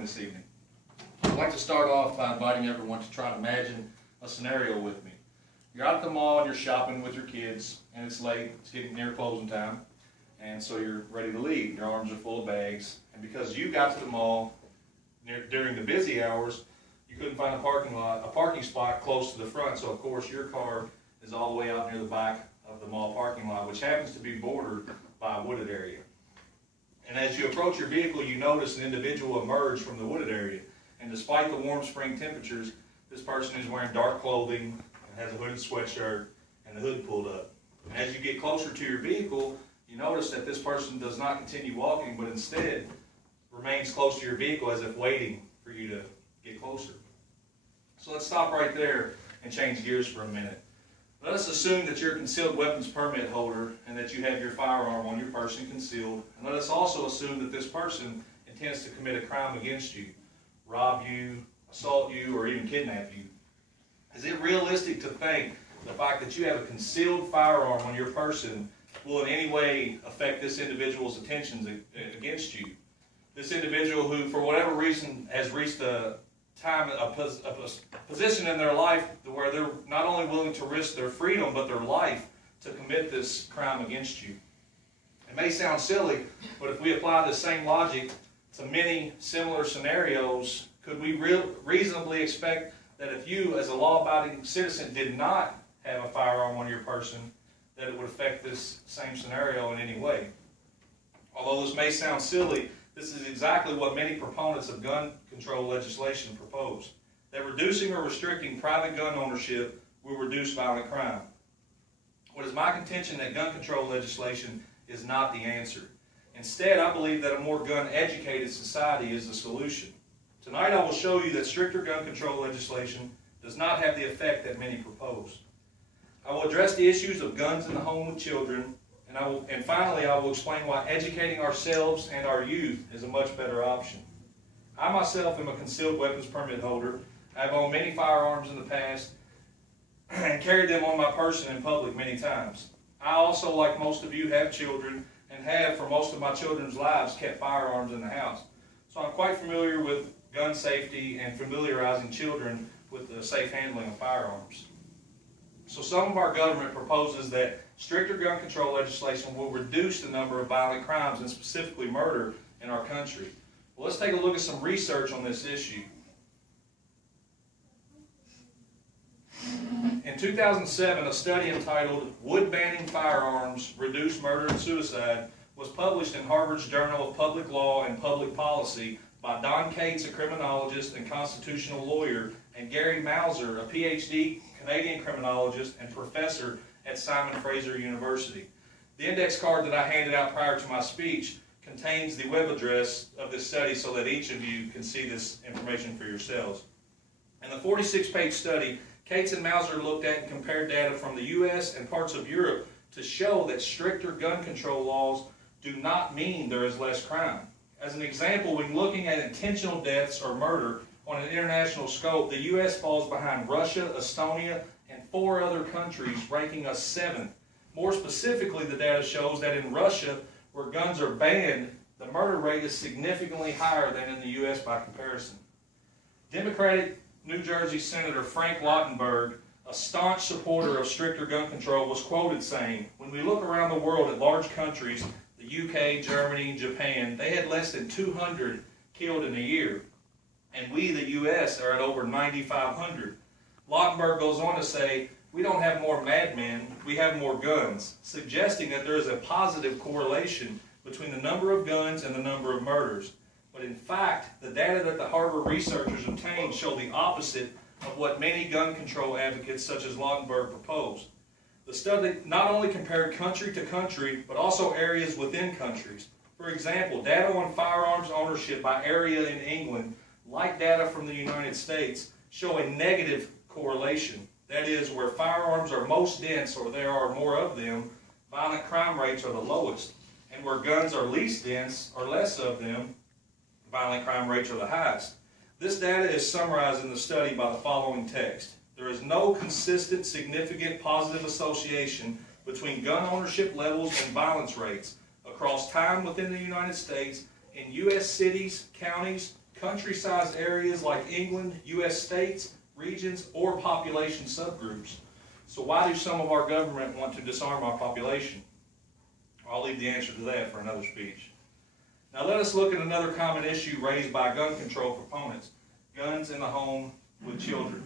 joining this evening. I'd like to start off by inviting everyone to try to imagine a scenario with me. You're out at the mall and you're shopping with your kids, and it's late, it's getting near closing time, and so you're ready to leave. Your arms are full of bags, and because you got to the mall during the busy hours, you couldn't find a parking spot close to the front, so of course your car is all the way out near the back of the mall parking lot, which happens to be bordered by a wooded area. And as you approach your vehicle, you notice an individual emerge from the wooded area. And despite the warm spring temperatures, this person is wearing dark clothing, and has a hooded sweatshirt, and the hood pulled up. And as you get closer to your vehicle, you notice that this person does not continue walking, but instead remains close to your vehicle as if waiting for you to get closer. So let's stop right there and change gears for a minute. Let us assume that you're a concealed weapons permit holder and that you have your firearm on your person concealed. And let us also assume that this person intends to commit a crime against you, rob you, assault you, or even kidnap you. Is it realistic to think the fact that you have a concealed firearm on your person will in any way affect this individual's intentions against you? This individual who, for whatever reason, has reached a position in their life where they're not only willing to risk their freedom but their life to commit this crime against you. It may sound silly, but if we apply the same logic to many similar scenarios, could we reasonably expect that if you, as a law-abiding citizen, did not have a firearm on your person, that it would affect this same scenario in any way? Although this may sound silly, this is exactly what many proponents of gun control legislation propose, that reducing or restricting private gun ownership will reduce violent crime. What is my contention that gun control legislation is not the answer. Instead, I believe that a more gun-educated society is the solution. Tonight I will show you that stricter gun control legislation does not have the effect that many propose. I will address the issues of guns in the home with children, and finally I will explain why educating ourselves and our youth is a much better option. I myself am a concealed weapons permit holder. I have owned many firearms in the past and carried them on my person in public many times. I also, like most of you, have children and have, for most of my children's lives, kept firearms in the house. So I'm quite familiar with gun safety and familiarizing children with the safe handling of firearms. So some of our government proposes that stricter gun control legislation will reduce the number of violent crimes, and specifically murder, in our country. Well, let's take a look at some research on this issue. In 2007, a study entitled "Would Banning Firearms Reduce Murder and Suicide" was published in Harvard's Journal of Public Law and Public Policy by Don Cates, a criminologist and constitutional lawyer, and Gary Mauser, a PhD Canadian criminologist and professor at Simon Fraser University. The index card that I handed out prior to my speech contains the web address of this study so that each of you can see this information for yourselves. In the 46-page study, Cates and Mauser looked at and compared data from the U.S. and parts of Europe to show that stricter gun control laws do not mean there is less crime. As an example, when looking at intentional deaths or murder on an international scope, the U.S. falls behind Russia, Estonia, and 4 other countries, ranking us 7th. More specifically, the data shows that in Russia, where guns are banned, the murder rate is significantly higher than in the U.S. by comparison. Democratic New Jersey Senator Frank Lautenberg, a staunch supporter of stricter gun control, was quoted saying, "When we look around the world at large countries, the UK, Germany, Japan, they had less than 200 killed in a year. And we, the U.S., are at over 9,500. Lautenberg goes on to say, "We don't have more madmen, we have more guns," suggesting that there is a positive correlation between the number of guns and the number of murders. But in fact, the data that the Harvard researchers obtained show the opposite of what many gun control advocates such as Lautenberg propose. The study not only compared country to country, but also areas within countries. For example, data on firearms ownership by area in England, like data from the United States, show a negative correlation. That is, where firearms are most dense or there are more of them, violent crime rates are the lowest. And where guns are least dense or less of them, violent crime rates are the highest. This data is summarized in the study by the following text. There is no consistent, significant positive association between gun ownership levels and violence rates across time within the United States, in U.S. cities, counties, country-sized areas like England, U.S. states, regions, or population subgroups. So why do some of our government want to disarm our population? I'll leave the answer to that for another speech. Now let us look at another common issue raised by gun control proponents: guns in the home with children.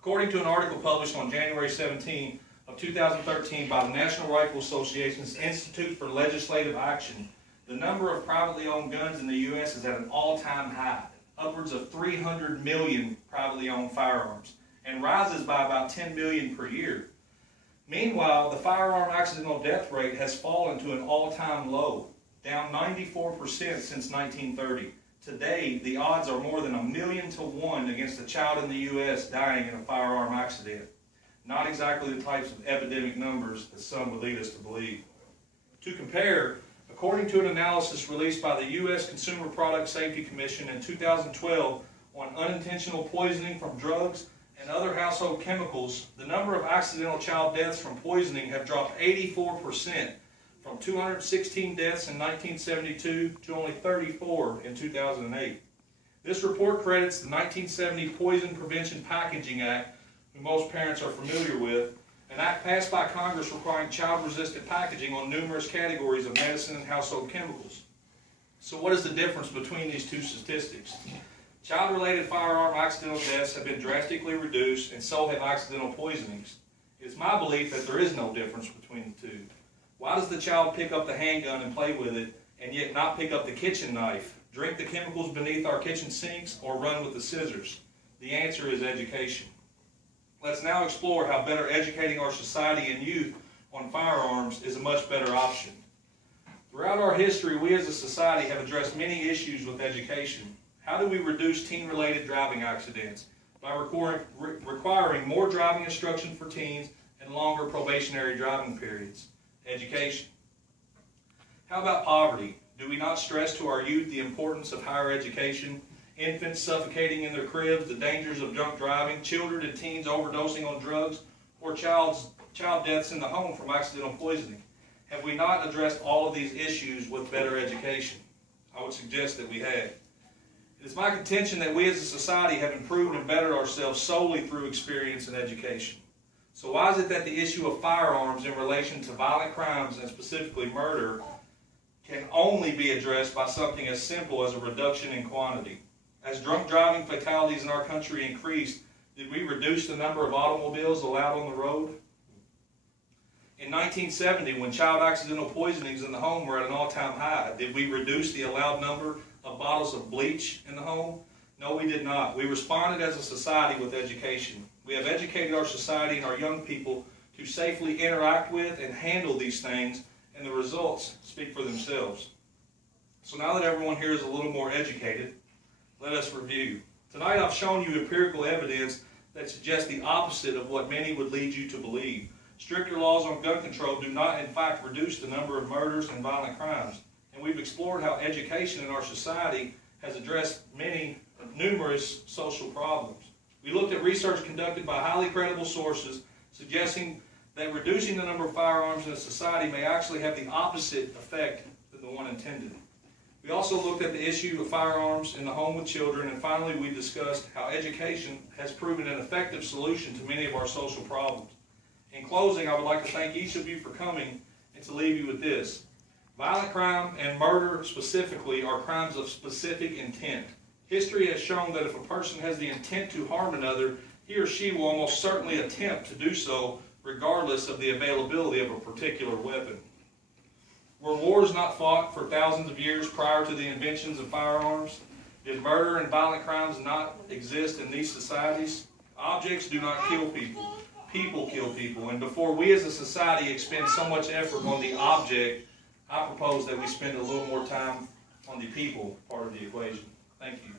According to an article published on January 17 of 2013 by the National Rifle Association's Institute for Legislative Action, the number of privately owned guns in the U.S. is at an all-time high, upwards of 300 million privately owned firearms, and rises by about 10 million per year. Meanwhile, the firearm accidental death rate has fallen to an all-time low, down 94% since 1930. Today, the odds are more than 1,000,000 to 1 against a child in the U.S. dying in a firearm accident. Not exactly the types of epidemic numbers that some would lead us to believe. To compare, according to an analysis released by the U.S. Consumer Product Safety Commission in 2012 on unintentional poisoning from drugs and other household chemicals, the number of accidental child deaths from poisoning have dropped 84%, from 216 deaths in 1972 to only 34 in 2008. This report credits the 1970 Poison Prevention Packaging Act, who most parents are familiar with, an act passed by Congress requiring child-resistant packaging on numerous categories of medicine and household chemicals. So what is the difference between these two statistics? Child-related firearm accidental deaths have been drastically reduced, and so have accidental poisonings. It is my belief that there is no difference between the two. Why does the child pick up the handgun and play with it, and yet not pick up the kitchen knife, drink the chemicals beneath our kitchen sinks, or run with the scissors? The answer is education. Let's now explore how better educating our society and youth on firearms is a much better option. Throughout our history, we as a society have addressed many issues with education. How do we reduce teen-related driving accidents? By requiring more driving instruction for teens and longer probationary driving periods. Education. How about poverty? Do we not stress to our youth the importance of higher education? Infants suffocating in their cribs, the dangers of drunk driving, children and teens overdosing on drugs, or child deaths in the home from accidental poisoning. Have we not addressed all of these issues with better education? I would suggest that we have. It is my contention that we as a society have improved and bettered ourselves solely through experience and education. So why is it that the issue of firearms in relation to violent crimes, and specifically murder, can only be addressed by something as simple as a reduction in quantity? As drunk driving fatalities in our country increased, did we reduce the number of automobiles allowed on the road? In 1970, when child accidental poisonings in the home were at an all-time high, did we reduce the allowed number of bottles of bleach in the home? No, we did not. We responded as a society with education. We have educated our society and our young people to safely interact with and handle these things, and the results speak for themselves. So now that everyone here is a little more educated, let us review. Tonight I've shown you empirical evidence that suggests the opposite of what many would lead you to believe. Stricter laws on gun control do not in fact reduce the number of murders and violent crimes. And we've explored how education in our society has addressed numerous social problems. We looked at research conducted by highly credible sources suggesting that reducing the number of firearms in a society may actually have the opposite effect than the one intended. We also looked at the issue of firearms in the home with children, and finally we discussed how education has proven an effective solution to many of our social problems. In closing, I would like to thank each of you for coming and to leave you with this. Violent crime and murder specifically are crimes of specific intent. History has shown that if a person has the intent to harm another, he or she will almost certainly attempt to do so regardless of the availability of a particular weapon. Were wars not fought for thousands of years prior to the inventions of firearms? Did murder and violent crimes not exist in these societies? Objects do not kill people. People kill people. And before we as a society expend so much effort on the object, I propose that we spend a little more time on the people part of the equation. Thank you.